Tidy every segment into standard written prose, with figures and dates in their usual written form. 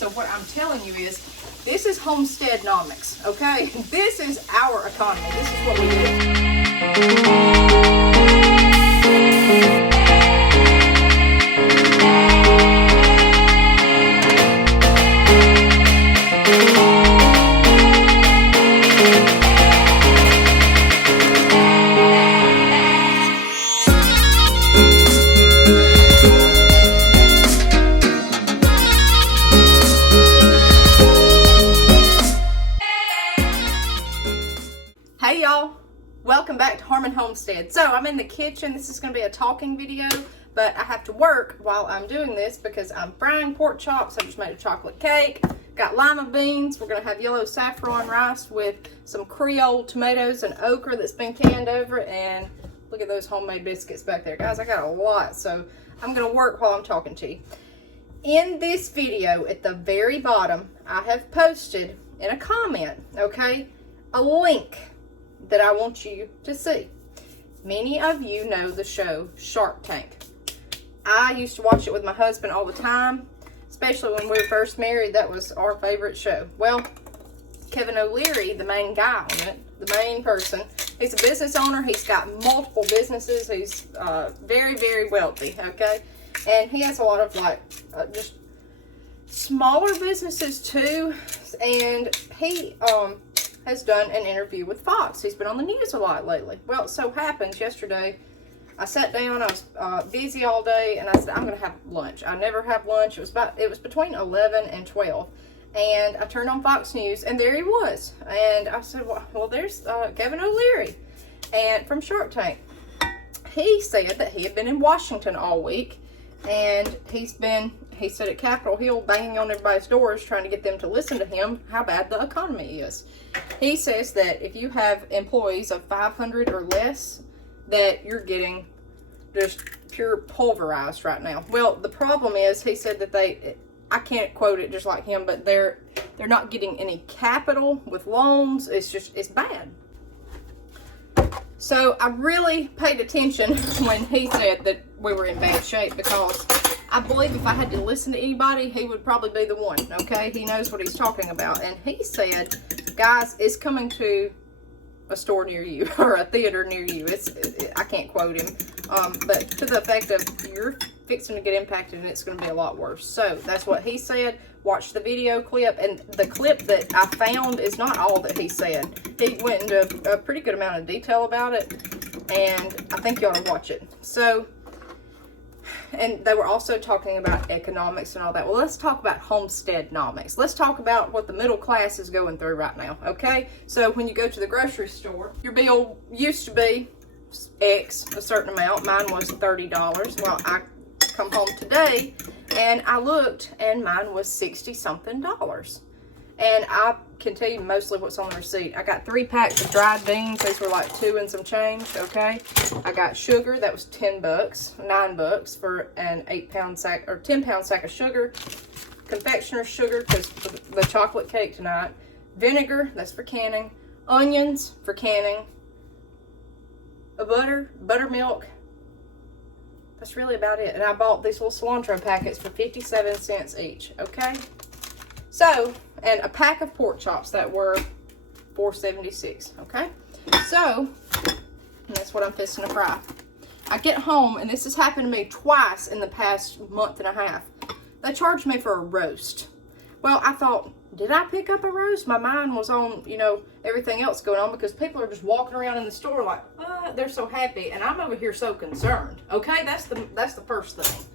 So what I'm telling you is, this is Homestead-NOMICS, okay? This is our economy. This is what we do. Hey y'all, welcome back to Harmon Homestead. So I'm in the kitchen. This is going to be a talking video, but I have to work while I'm doing this because I'm frying pork chops. I just made a chocolate cake, got lima beans. We're going to have yellow saffron rice with some Creole tomatoes and okra that's been canned over it. And look at those homemade biscuits back there. Guys, I got a lot, so I'm going to work while I'm talking to you. In this video, at the very bottom, I have posted in a comment, okay, a link that I want you to see. Many of you know the show Shark Tank. I used to watch it with my husband all the time, especially when we were first married. That was our favorite show. Well, Kevin O'Leary, the main guy on it, the main person, he's a business owner. He's got multiple businesses. He's very, very wealthy, okay? And he has a lot of like just smaller businesses too. And he has done an interview with Fox. He's been on the news a lot lately. Well, it so happens yesterday, I sat down, I was busy all day, and I said, I'm going to have lunch. I never have lunch. It was between 11 and 12. And I turned on Fox News, and there he was. And I said, well there's Kevin O'Leary and from Shark Tank. He said that he had been in Washington all week, and he said at Capitol Hill banging on everybody's doors trying to get them to listen to him how bad the economy is. He says that if you have employees of 500 or less, that you're getting just pure pulverized right now. Well, the problem is, he said that I can't quote it just like him, but they're not getting any capital with loans. It's bad. So I really paid attention when he said that we were in bad shape, because I believe if I had to listen to anybody, he would probably be the one, okay? He knows what he's talking about. And he said, guys, it's coming to a store near you or a theater near you. I can't quote him, but to the effect of you're fixing to get impacted and it's going to be a lot worse. So that's what he said. Watch the video clip, and the clip that I found is not all that he said. He went into a pretty good amount of detail about it, and I think you ought to watch it. So, and they were also talking about economics and all that. Well, let's talk about Homestead-NOMICS. Let's talk about what the middle class is going through right now, okay? So when you go to the grocery store, your bill used to be X, a certain amount. Mine was $30. Well, I come home today and I looked and mine was $60-something. And I can tell you mostly what's on the receipt. I got 3 packs of dried beans. These were like 2 and some change, okay? I got sugar. That was $10, $9 for an 8-pound sack or 10-pound sack of sugar. Confectioner's sugar, because the chocolate cake tonight. Vinegar, that's for canning. Onions for canning. Buttermilk. That's really about it. And I bought these little cilantro packets for 57 cents each, okay? So, and a pack of pork chops that were $4.76, okay? So, that's what I'm fixing to fry. I get home, and this has happened to me twice in the past month and a half. They charged me for a roast. Well, I thought, did I pick up a roast? My mind was on, everything else going on, because people are just walking around in the store like, they're so happy, and I'm over here so concerned, okay? That's the first thing.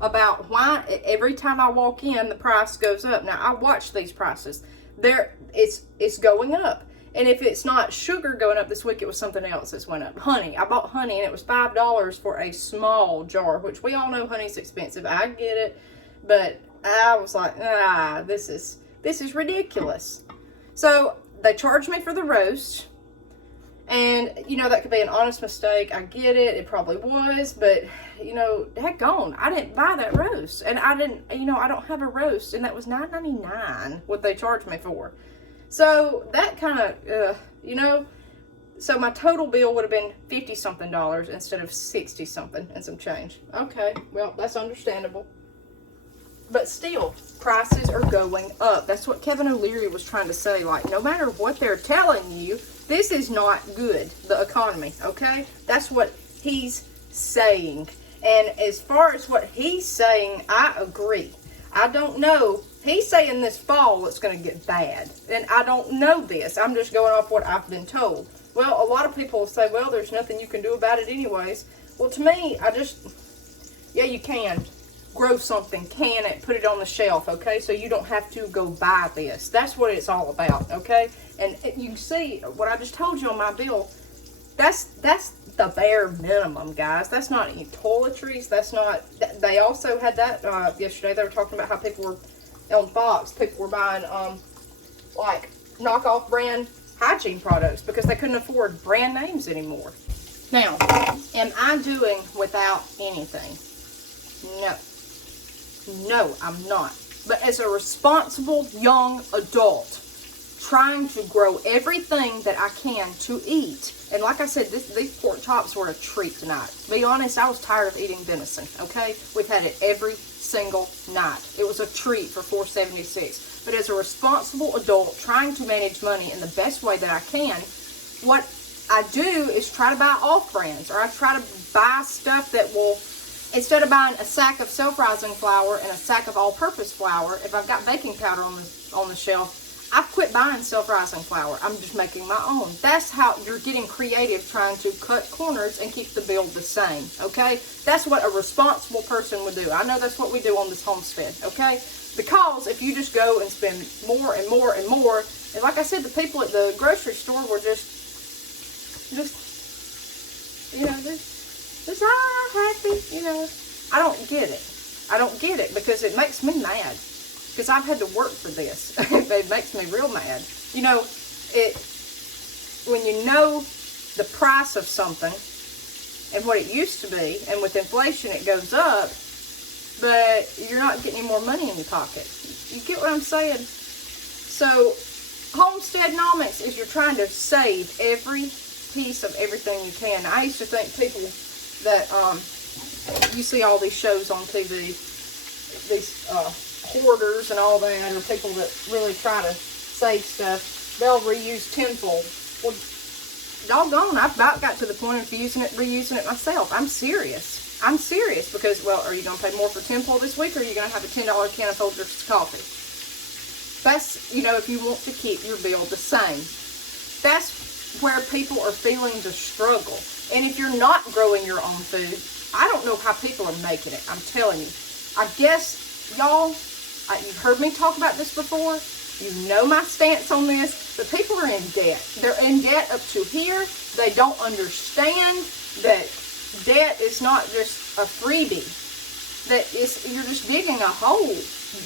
About why every time I walk in, the price goes up. Now, I watch these prices. It's going up. And if it's not sugar going up this week, it was something else that's went up. Honey. I bought honey, and it was $5 for a small jar, which we all know honey's expensive. I get it. But I was like, this is ridiculous. So they charged me for the roast. And, that could be an honest mistake. I get it. It probably was. But, daggone, I didn't buy that roast. And I didn't, I don't have a roast. And that was $9.99 what they charged me for. So that kind of, so my total bill would have been $50-something instead of $60-something and some change. Okay, well, that's understandable. But still, prices are going up. That's what Kevin O'Leary was trying to say. Like, no matter what they're telling you, this is not good, the economy, okay? That's what he's saying. And as far as what he's saying, I agree. I don't know. He's saying this fall it's going to get bad. And I don't know this. I'm just going off what I've been told. Well, a lot of people will say, well, there's nothing you can do about it anyways. Well, to me, yeah, you can grow something, can it, put it on the shelf, okay? So you don't have to go buy this. That's what it's all about, okay? And you can see what I just told you on my bill. That's the bare minimum, guys. That's not any toiletries. That's not. They also had that yesterday. They were talking about how people were on Fox. People were buying like knockoff brand hygiene products because they couldn't afford brand names anymore. Now, am I doing without anything? No. No, I'm not. But as a responsible young adult, trying to grow everything that I can to eat. And like I said, these pork chops were a treat tonight. To be honest, I was tired of eating venison, okay? We've had it every single night. It was a treat for $4.76. But as a responsible adult, trying to manage money in the best way that I can, what I do is try to buy off brands, or I try to buy stuff that will, instead of buying a sack of self-rising flour and a sack of all-purpose flour, if I've got baking powder on the shelf, I've quit buying self-rising flour. I'm just making my own. That's how you're getting creative, trying to cut corners and keep the bill the same, okay? That's what a responsible person would do. I know that's what we do on this homestead, okay? Because if you just go and spend more and more and more, and like I said, the people at the grocery store were just you know, just happy, you know. I don't get it. I don't get it because it makes me mad. Because I've had to work for this. It makes me real mad. You know, when you know the price of something and what it used to be, and with inflation it goes up, but you're not getting any more money in your pocket. You get what I'm saying? So, Homestead-NOMICS is you're trying to save every piece of everything you can. I used to think people that, you see all these shows on TV, these, hoarders and all that, or people that really try to save stuff, they'll reuse tinfoil. Well, doggone, I've about got to the point of reusing it myself. I'm serious. I'm serious because, well, are you going to pay more for tinfoil this week, or are you going to have a $10 can of Folgers coffee? That's, you know, if you want to keep your bill the same. That's where people are feeling the struggle. And if you're not growing your own food, I don't know how people are making it. I'm telling you. I guess, y'all, you've heard me talk about this before. You know my stance on this. But people are in debt. They're in debt up to here. They don't understand that debt is not just a freebie. That you're just digging a hole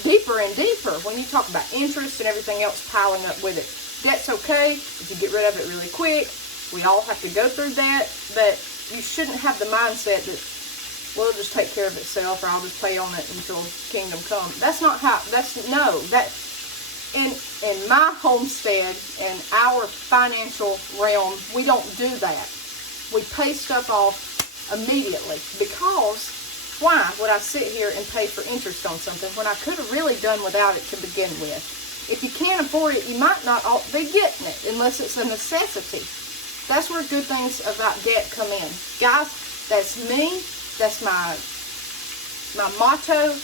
deeper and deeper when you talk about interest and everything else piling up with it. Debt's okay if you get rid of it really quick. We all have to go through that. But you shouldn't have the mindset that, well, it'll just take care of itself, or I'll just pay on it until kingdom come. That's not how, in my homestead and our financial realm, we don't do that. We pay stuff off immediately because why would I sit here and pay for interest on something when I could have really done without it to begin with? If you can't afford it, you might not be getting it unless it's a necessity. That's where good things about debt come in. Guys, that's me. That's my motto.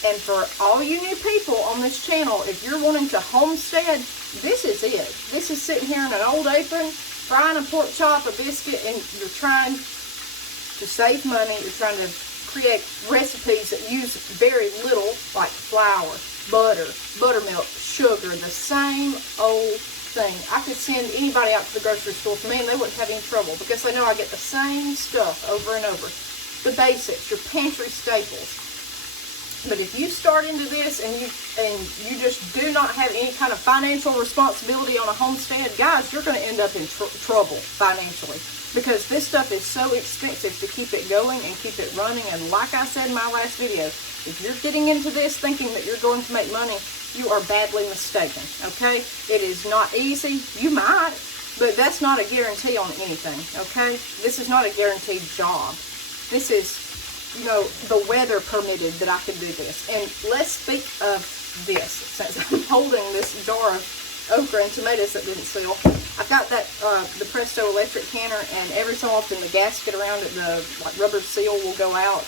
And for all you new people on this channel, if you're wanting to homestead, this is it. This is sitting here in an old apron, frying a pork chop, a biscuit, and you're trying to save money. You're trying to create recipes that use very little, like flour, butter, buttermilk, sugar, the same old thing. I could send anybody out to the grocery store for me and they wouldn't have any trouble because they know I get the same stuff over and over. The basics, your pantry staples. But if you start into this and you just do not have any kind of financial responsibility on a homestead, guys, you're going to end up in trouble financially. Because this stuff is so expensive to keep it going and keep it running. And like I said in my last video, if you're getting into this thinking that you're going to make money, you are badly mistaken, okay? It is not easy. You might, but that's not a guarantee on anything, okay? This is not a guaranteed job. This is you know, the weather permitted that I could do this. And let's speak of this, since I'm holding this jar of okra and tomatoes that didn't seal. I've got that, the Presto electric canner, and every so often the gasket around it, the rubber seal will go out,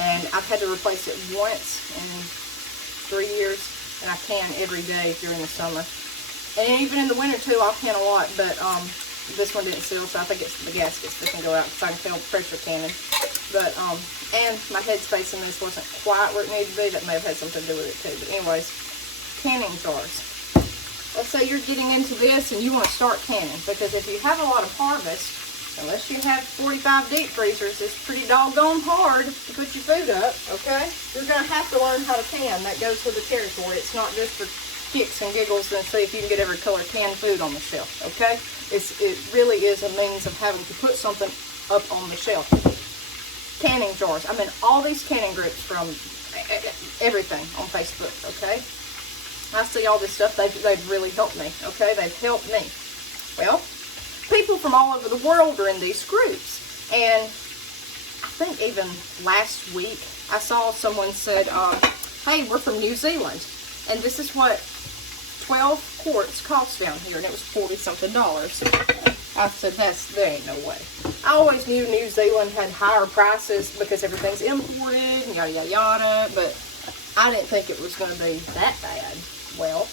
and I've had to replace it once in 3 years, and I can every day during the summer. And even in the winter too, I'll can a lot, but this one didn't seal, so I think it's the gaskets that can go out, because I can feel pressure canning. But, and my headspace in this wasn't quite where it needed to be. That may have had something to do with it too. But anyways, canning jars. Let's say you're getting into this and you want to start canning, because if you have a lot of harvest, unless you have 45 deep freezers, it's pretty doggone hard to put your food up, okay? You're going to have to learn how to can. That goes with the territory. It's not just for kicks and giggles and see if you can get every color canned food on the shelf, okay? It really is a means of having to put something up on the shelf. Canning jars. I'm in all these canning groups from everything on Facebook, okay? I see all this stuff. They've really helped me, okay? They've helped me. Well, people from all over the world are in these groups. And I think even last week, I saw someone said, hey, we're from New Zealand. And this is what 12 quarts cost down here. And it was $40-something. I said, there ain't no way. I always knew New Zealand had higher prices because everything's imported and yada, yada, yada. But I didn't think it was going to be that bad. Well,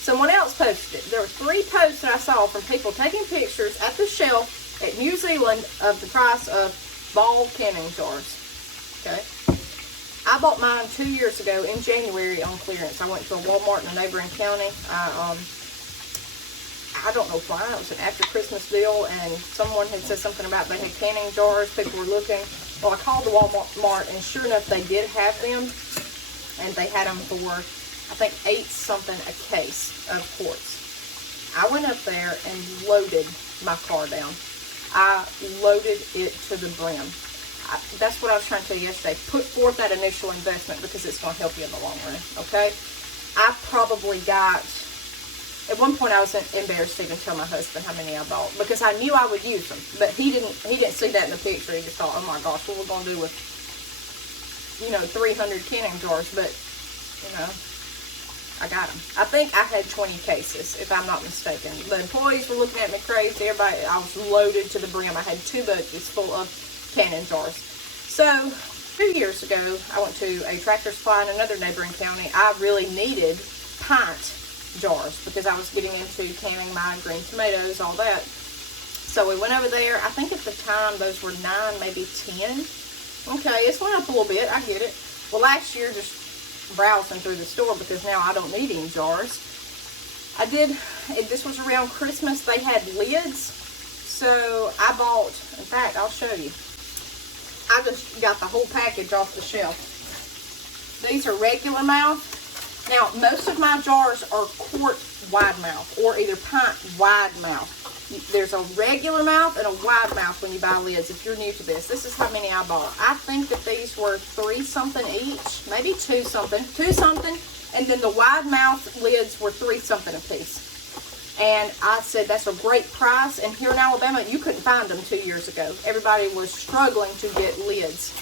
someone else posted it. There were 3 posts that I saw from people taking pictures at the shelf at New Zealand of the price of ball canning jars. Okay. I bought mine 2 years ago in January on clearance. I went to a Walmart in a neighboring county. I don't know why. It was an after Christmas deal, and someone had said something about they had canning jars. People were looking. Well, I called the Walmart, and sure enough, they did have them. And they had them for, I think, $8-something a case of quarts. I went up there and loaded my car down. I loaded it to the brim. That's what I was trying to tell you yesterday. Put forth that initial investment, because it's going to help you in the long run, okay? I probably got, at one point I was embarrassed to even tell my husband how many I bought, because I knew I would use them. But he didn't see that in the picture. He just thought, oh my gosh, what we're going to do with, 300 canning jars. But, I got them. I think I had 20 cases, if I'm not mistaken. The employees were looking at me crazy. Everybody, I was loaded to the brim. I had 2 buckets full of canning jars. So 2 years ago, I went to a Tractor Supply in another neighboring county. I really needed pint jars because I was getting into canning my green tomatoes, all that. So we went over there. I think at the time those were 9, maybe 10. Okay, it's went up a little bit. I get it. Well, last year, just browsing through the store, because now I don't need any jars, I did, this was around Christmas, they had lids. So I bought, in fact, I'll show you. I just got the whole package off the shelf. These are regular mouth. Now, most of my jars are quart wide mouth, or either pint wide mouth. There's a regular mouth and a wide mouth when you buy lids. If you're new to this, this is how many I bought. I think that these were $3-something each, maybe $2-something, and then the wide mouth lids were $3-something a piece. And I said, that's a great price. And here in Alabama, you couldn't find them 2 years ago. Everybody was struggling to get lids.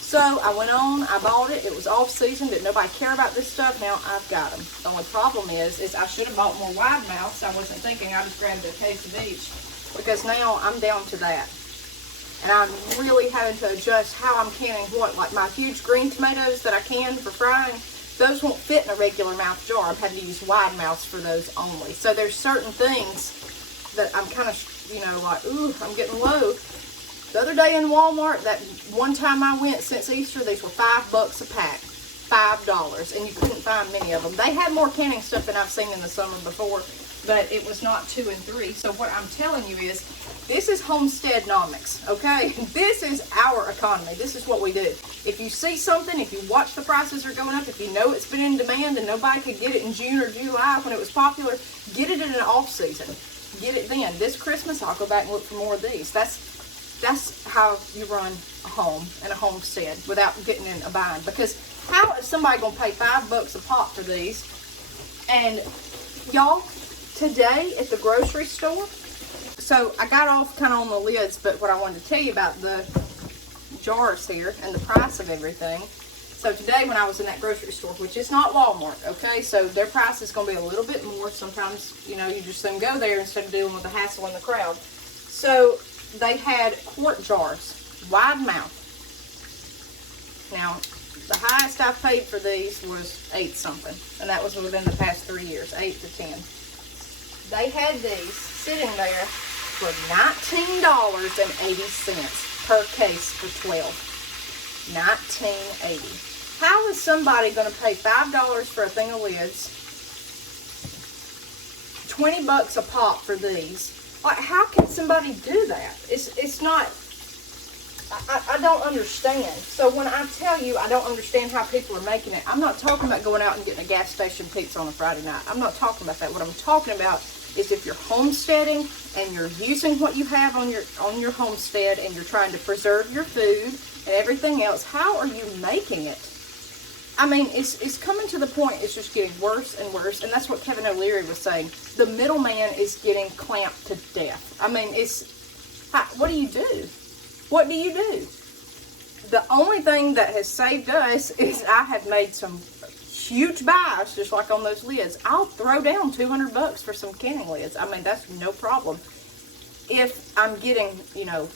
So I went on, I bought it. It was off season. Didn't nobody care about this stuff. Now I've got them. The only problem is I should have bought more wide mouths. I wasn't thinking. I just grabbed a case of each, because now I'm down to that. And I'm really having to adjust how I'm canning what. Like my huge green tomatoes that I can for frying, those won't fit in a regular mouth jar. I'm having to use wide mouths for those only. So there's certain things that I'm kind of, like, ooh, I'm getting low. The other day in Walmart, that one time I went since Easter, these were $5 a pack. $5, and you couldn't find many of them. They had more canning stuff than I've seen in the summer before, but it was not 2 and 3. So what I'm telling you is, this is Homestead-NOMICS, okay? This is our economy. This is what we do. If you see something, if you watch the prices are going up, if you know it's been in demand and nobody could get it in June or July when it was popular, get it in an off season. Get it then. This Christmas, I'll go back and look for more of these. That's how you run a home and a homestead without getting in a bind. Because how is somebody going to pay $5 a pop for these? And y'all, today at the grocery store, so I got off kind of on the lids, but what I wanted to tell you about, the jars here and the price of everything. So today when I was in that grocery store, which is not Walmart, okay, so their price is going to be a little bit more. Sometimes, you know, you just then go there instead of dealing with the hassle in the crowd. So they had quart jars, wide mouth. Now, the highest I paid for these was 8 something, and that was within the past 3 years, 8 to 10. They had these sitting there for $19.80 per case for 12. $19.80. How is somebody going to pay $5 for a thing of lids, $20 a pop for these? Like, how can somebody do that? It's not. I don't understand. So when I tell you I don't understand how people are making it, I'm not talking about going out and getting a gas station pizza on a Friday night. I'm not talking about that. What I'm talking about is if you're homesteading and you're using what you have on your homestead and you're trying to preserve your food and everything else, how are you making it? I mean, it's coming to the point, it's just getting worse and worse, and that's what Kevin O'Leary was saying. The middleman is getting clamped to death. I mean, what do you do? What do you do? The only thing that has saved us is I have made some huge buys, just like on those lids. I'll throw down $200 for some canning lids. I mean, that's no problem. If I'm getting, you know,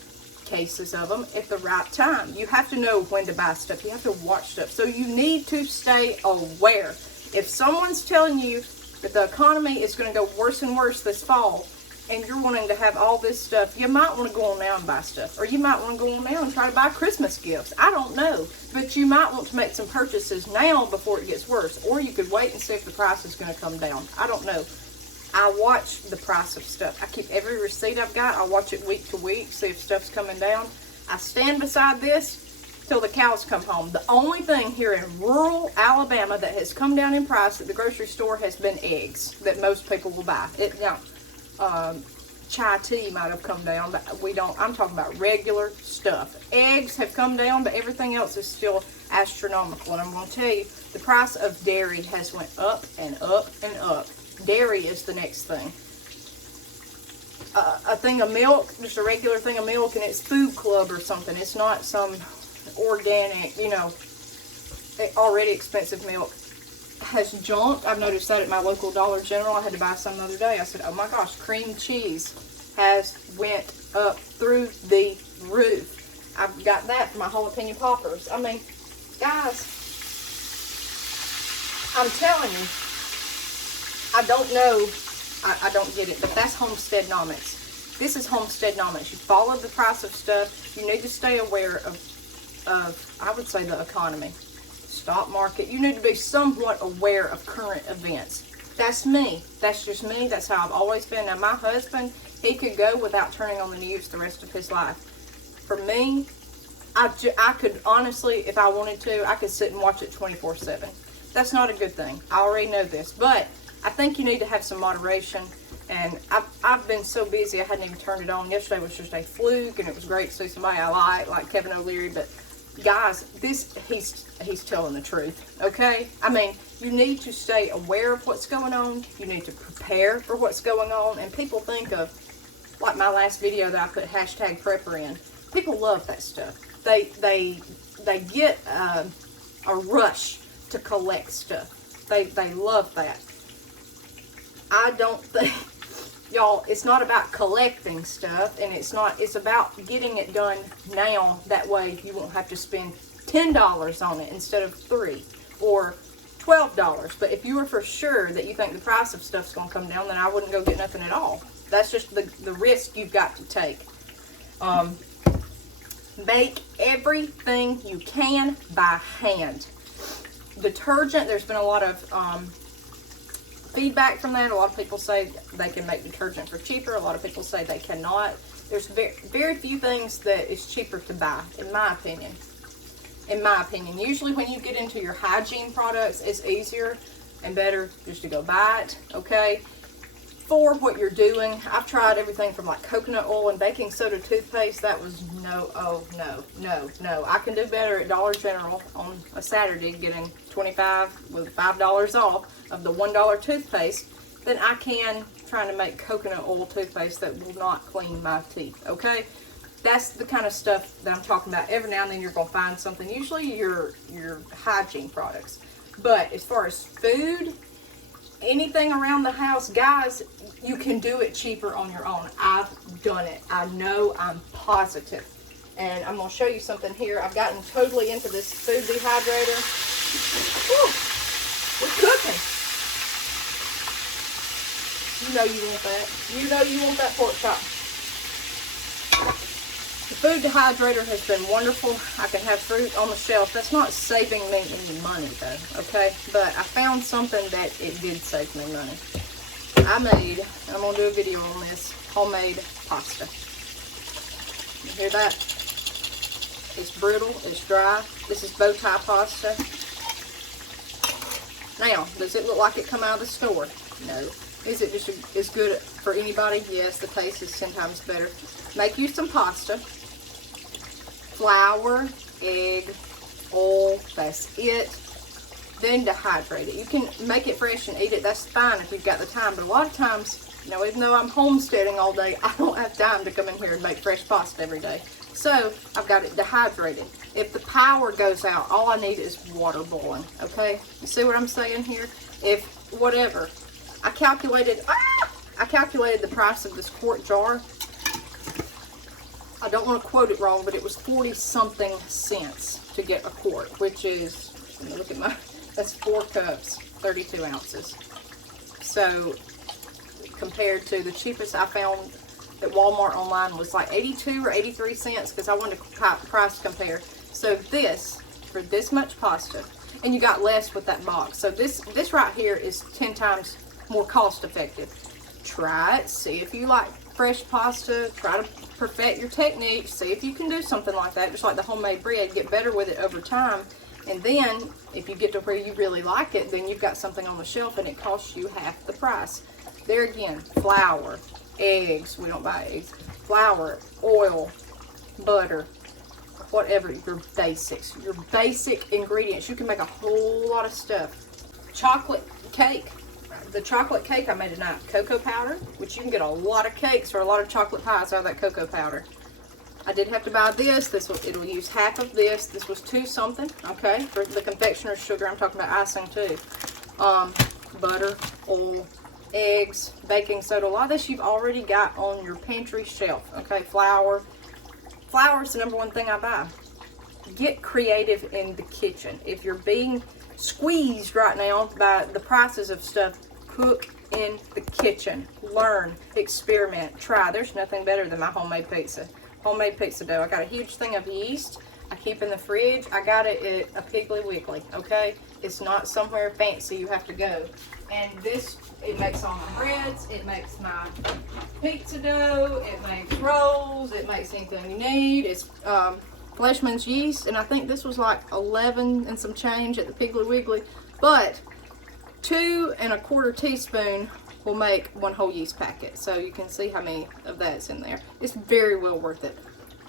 cases of them at the right time. You have to know when to buy stuff. You have to watch stuff. So you need to stay aware. If someone's telling you that the economy is going to go worse and worse this fall, and you're wanting to have all this stuff, you might want to go on now and buy stuff. Or you might want to go on now and try to buy Christmas gifts. I don't know. But you might want to make some purchases now before it gets worse. Or you could wait and see if the price is going to come down. I don't know. I watch the price of stuff. I keep every receipt I've got. I watch it week to week, see if stuff's coming down. I stand beside this till the cows come home. The only thing here in rural Alabama that has come down in price at the grocery store has been eggs that most people will buy. Chai tea might have come down, but we don't. I'm talking about regular stuff. Eggs have come down, but everything else is still astronomical. And I'm going to tell you, the price of dairy has went up and up and up. Dairy is the next thing. A thing of milk, just a regular thing of milk, and it's Food Club or something. It's not some organic, you know, already expensive milk. Has jumped. I've noticed that at my local Dollar General. I had to buy some the other day. I said, oh my gosh, cream cheese has went up through the roof. I've got that for my jalapeno poppers. I mean, guys, I'm telling you, I don't know, I don't get it, but that's Homestead-NOMICS. This is Homestead-NOMICS. You follow the price of stuff. You need to stay aware of I would say, the economy. Stock market. You need to be somewhat aware of current events. That's me. That's just me. That's how I've always been. Now, my husband, he could go without turning on the news the rest of his life. For me, I could honestly, if I wanted to, I could sit and watch it 24/7. That's not a good thing. I already know this. But I think you need to have some moderation. And I've been so busy, I hadn't even turned it on. Yesterday was just a fluke, and it was great to see somebody I like Kevin O'Leary. But guys, he's telling the truth, okay? I mean, you need to stay aware of what's going on. You need to prepare for what's going on. And people think of, like my last video that I put #prepper in. People love that stuff. They get a rush to collect stuff. They love that. I don't think, y'all, it's not about collecting stuff, and it's about getting it done now. That way you won't have to spend $10 on it instead of $3 or $12. But if you were for sure that you think the price of stuff's going to come down, then I wouldn't go get nothing at all. That's just the risk you've got to take. Make everything you can by hand. Detergent, there's been a lot of feedback from that. A lot of people say they can make detergent for cheaper. A lot of people say they cannot. There's very few things that is cheaper to buy, in my opinion. In my opinion. Usually when you get into your hygiene products, it's easier and better just to go buy it, okay? For what you're doing, I've tried everything from like coconut oil and baking soda toothpaste. That was no. I can do better at Dollar General on a Saturday, getting 25 with $5 off of the $1 toothpaste than I can trying to make coconut oil toothpaste that will not clean my teeth, okay? That's the kind of stuff that I'm talking about. Every now and then you're going to find something, usually your hygiene products. But as far as food, anything around the house, guys, you can do it cheaper on your own. I've done it. I know, I'm positive. And I'm going to show you something here. I've gotten totally into this food dehydrator. Woo, we're cooking. You know you want that. You know you want that pork chop. The food dehydrator has been wonderful. I can have fruit on the shelf. That's not saving me any money though, okay? But I found something that it did save me money. I'm going to do a video on this, homemade pasta. You hear that? It's brittle, it's dry. This is bow tie pasta. Now, does it look like it come out of the store? No. Is it just as good for anybody? Yes, the taste is 10 times better. Make you some pasta. Flour, egg, oil, that's it. Then dehydrate it. You can make it fresh and eat it, that's fine if you've got the time. But a lot of times, you know, even though I'm homesteading all day, I don't have time to come in here and make fresh pasta every day. So, I've got it dehydrated. If the power goes out, all I need is water boiling, okay? You see what I'm saying here? If, whatever, I calculated the price of this quart jar. I don't want to quote it wrong, but it was 40-something cents to get a quart, which is, let me look at that's 4 cups, 32 ounces. So, compared to the cheapest I found at Walmart online was like 82 or 83 cents because I wanted to price compare. So this, for this much pasta, and you got less with that box. So this right here is 10 times more cost effective. Try it, see if you like fresh pasta, try to perfect your technique, see if you can do something like that, just like the homemade bread, get better with it over time. And then, if you get to where you really like it, then you've got something on the shelf and it costs you half the price. There again, flour, eggs, we don't buy eggs, flour, oil, butter, whatever, your basics, your basic ingredients. You can make a whole lot of stuff. Chocolate cake. The chocolate cake I made tonight, cocoa powder, which you can get a lot of cakes or a lot of chocolate pies out of that cocoa powder. I did have to buy this. It'll use half of this. This was 2 something, okay, for the confectioner's sugar. I'm talking about icing too. Butter, oil, eggs, baking soda. A lot of this you've already got on your pantry shelf, okay. Flour. Flour is the #1 thing I buy. Get creative in the kitchen. If you're being squeezed right now by the prices of stuff, cook in the kitchen. Learn, experiment, try. There's nothing better than my homemade pizza. Homemade pizza dough. I got a huge thing of yeast I keep in the fridge. I got it at a Piggly Wiggly, okay? It's not somewhere fancy you have to go. And this, it makes all my breads, it makes my pizza dough, it makes rolls, it makes anything you need. It's Fleshman's yeast, and I think this was like 11 and some change at the Piggly Wiggly. But 2 1/4 teaspoon will make 1 whole yeast packet. So you can see how many of that's in there. It's very well worth it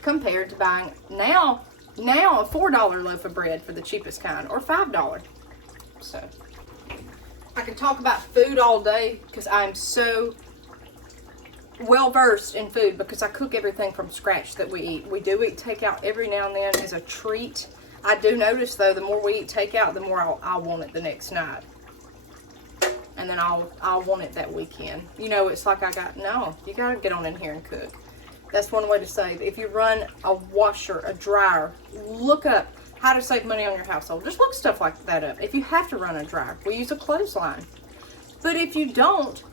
compared to buying now a $4 loaf of bread for the cheapest kind, or $5. So I can talk about food all day because I'm so well versed in food because I cook everything from scratch that we eat. We do eat takeout every now and then as a treat. I do notice though, the more we eat takeout, the more I'll want it the next night. And then I'll want it that weekend. You know, it's like you gotta get on in here and cook. That's one way to save. If you run a washer, a dryer, look up how to save money on your household. Just look stuff like that up. If you have to run a dryer, we use a clothesline. But if you don't,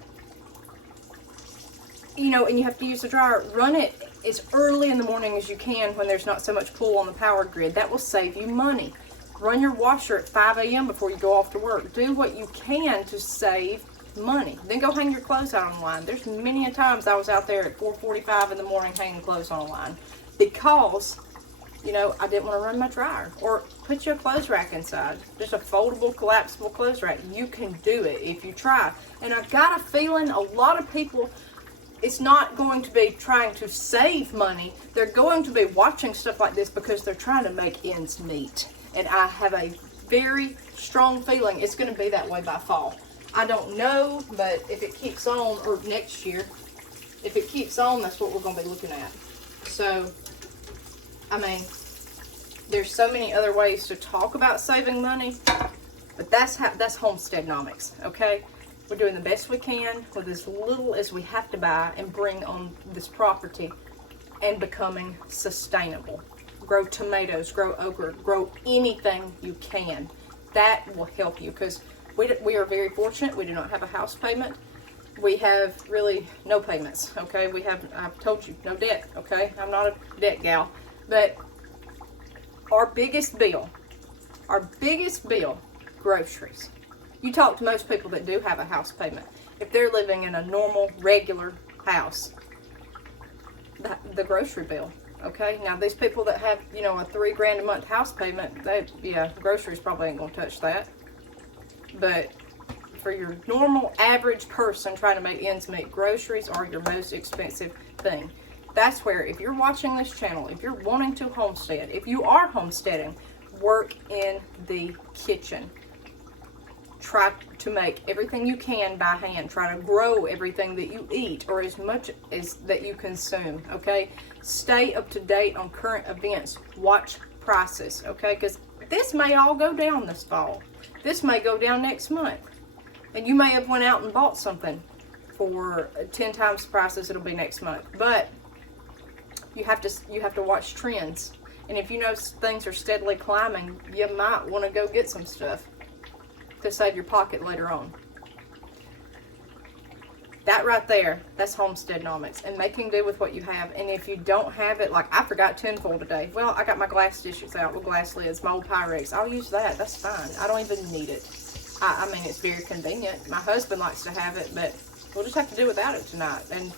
you know, and you have to use the dryer, run it as early in the morning as you can when there's not so much pull on the power grid. That will save you money. Run your washer at 5 a.m. before you go off to work. Do what you can to save money. Then go hang your clothes out on the line. There's many a times I was out there at 4:45 in the morning hanging clothes on the line because, you know, I didn't want to run my dryer. Or put your clothes rack inside. Just a foldable, collapsible clothes rack. You can do it if you try. And I've got a feeling a lot of people, it's not going to be trying to save money. They're going to be watching stuff like this because they're trying to make ends meet. And I have a very strong feeling it's going to be that way by fall. I don't know, but if it keeps on, or next year, if it keeps on, that's what we're going to be looking at. So, I mean, there's so many other ways to talk about saving money, but that's Homestead-NOMICS, okay? We're doing the best we can with as little as we have to buy and bring on this property and becoming sustainable. Grow tomatoes, grow okra, grow anything you can. That will help you, because we are very fortunate. We do not have a house payment. We have really no payments, okay? We have, I've told you, no debt, okay? I'm not a debt gal. But our biggest bill, groceries. You talk to most people that do have a house payment. If they're living in a normal, regular house, the grocery bill, okay? Now, these people that have, you know, a $3 grand a month house payment, yeah, groceries probably ain't gonna touch that. But for your normal, average person trying to make ends meet, groceries are your most expensive thing. That's where, if you're watching this channel, if you're wanting to homestead, if you are homesteading, work in the kitchen. Try to make everything you can by hand. Try to grow everything that you eat, or as much as that you consume, okay? Stay up to date on current events. Watch prices, okay? Because this may all go down this fall. This may go down next month. And you may have went out and bought something for 10 times the price as it'll be next month. But you have to watch trends. And if you know things are steadily climbing, you might want to go get some stuff to save your pocket later on. That right there, that's Homestead-NOMICS, and making do with what you have. And if you don't have it, like I forgot tinfoil today. Well, I got my glass dishes out with glass lids, my old Pyrex. I'll use that. That's fine. I don't even need it. I mean, it's very convenient. My husband likes to have it, but we'll just have to do without it tonight. And,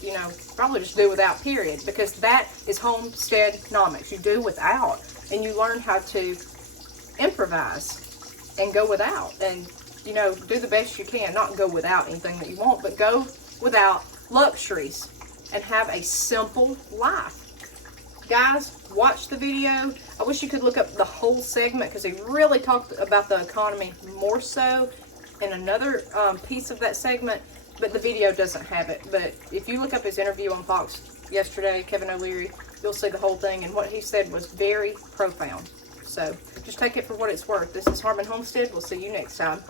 you know, probably just do without, period. Because that is Homestead-NOMICS. You do without, and you learn how to improvise and go without. And, you know, do the best you can. Not go without anything that you want, but go without luxuries and have a simple life. Guys, watch the video. I wish you could look up the whole segment, because he really talked about the economy more so in another piece of that segment, but the video doesn't have it. But if you look up his interview on Fox yesterday, Kevin O'Leary, you'll see the whole thing, and what he said was very profound. So just take it for what it's worth. This is Harmon Homestead. We'll see you next time.